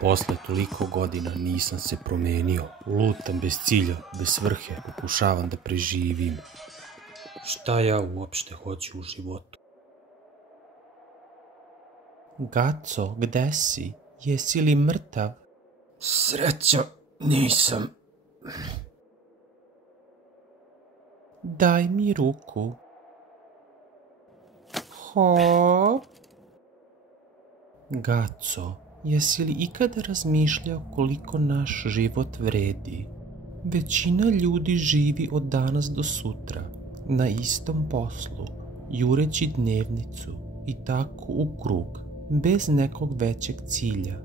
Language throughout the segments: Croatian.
Posle toliko godina nisam se promenio. Lutam bez cilja, bez svrhe, pokušavam da preživim. Šta ja uopšte hoću u životu? Gaco, gde si? Jesi li mrtav? Sreća, nisam. Daj mi ruku. Hop. Gaco, jesi li ikada razmišljao koliko naš život vredi? Većina ljudi živi od danas do sutra, na istom poslu, jureći dnevnicu i tako u krug, bez nekog većeg cilja.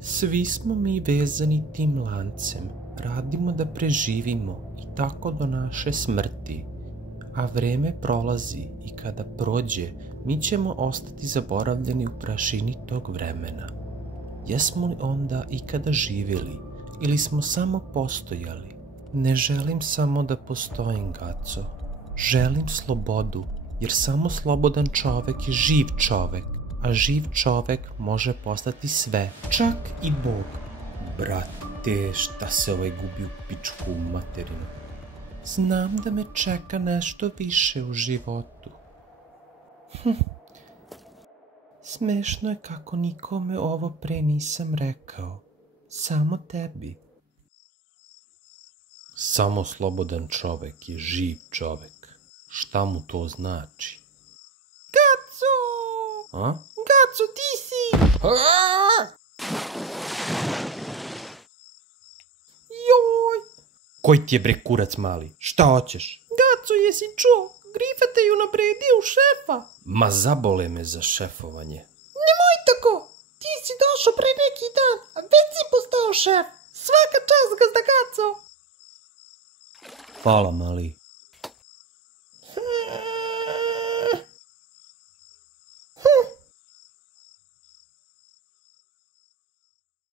Svi smo mi vezani tim lancem, radimo da preživimo i tako do naše smrti. A vreme prolazi i kada prođe, mi ćemo ostati zaboravljeni u prašini tog vremena. Jesmo li onda ikada živjeli ili smo samo postojali? Ne želim samo da postojim, Gaco. Želim slobodu, jer samo slobodan čovek je živ čovek, a živ čovek može postati sve, čak i Bog. Brate, šta se ovaj gubi u pičku materinu? Znam da me čeka nešto više u životu. Smešno je kako nikome ovo pre nisam rekao. Samo tebi. Samo slobodan čovek je živ čovek. Šta mu to znači? Gaco! A? Gaco, ti si! Joj! Koji ti je bre kurac mali? Šta hoćeš? Gaco, jesi čuo? Grife te ju napredio u šefa. Ma zabole me za šefovanje. Nemoj tako! Ti si došao pre neki dan, a već si postao šef. Svaka čast, gazda Gaco! Hvala, mali.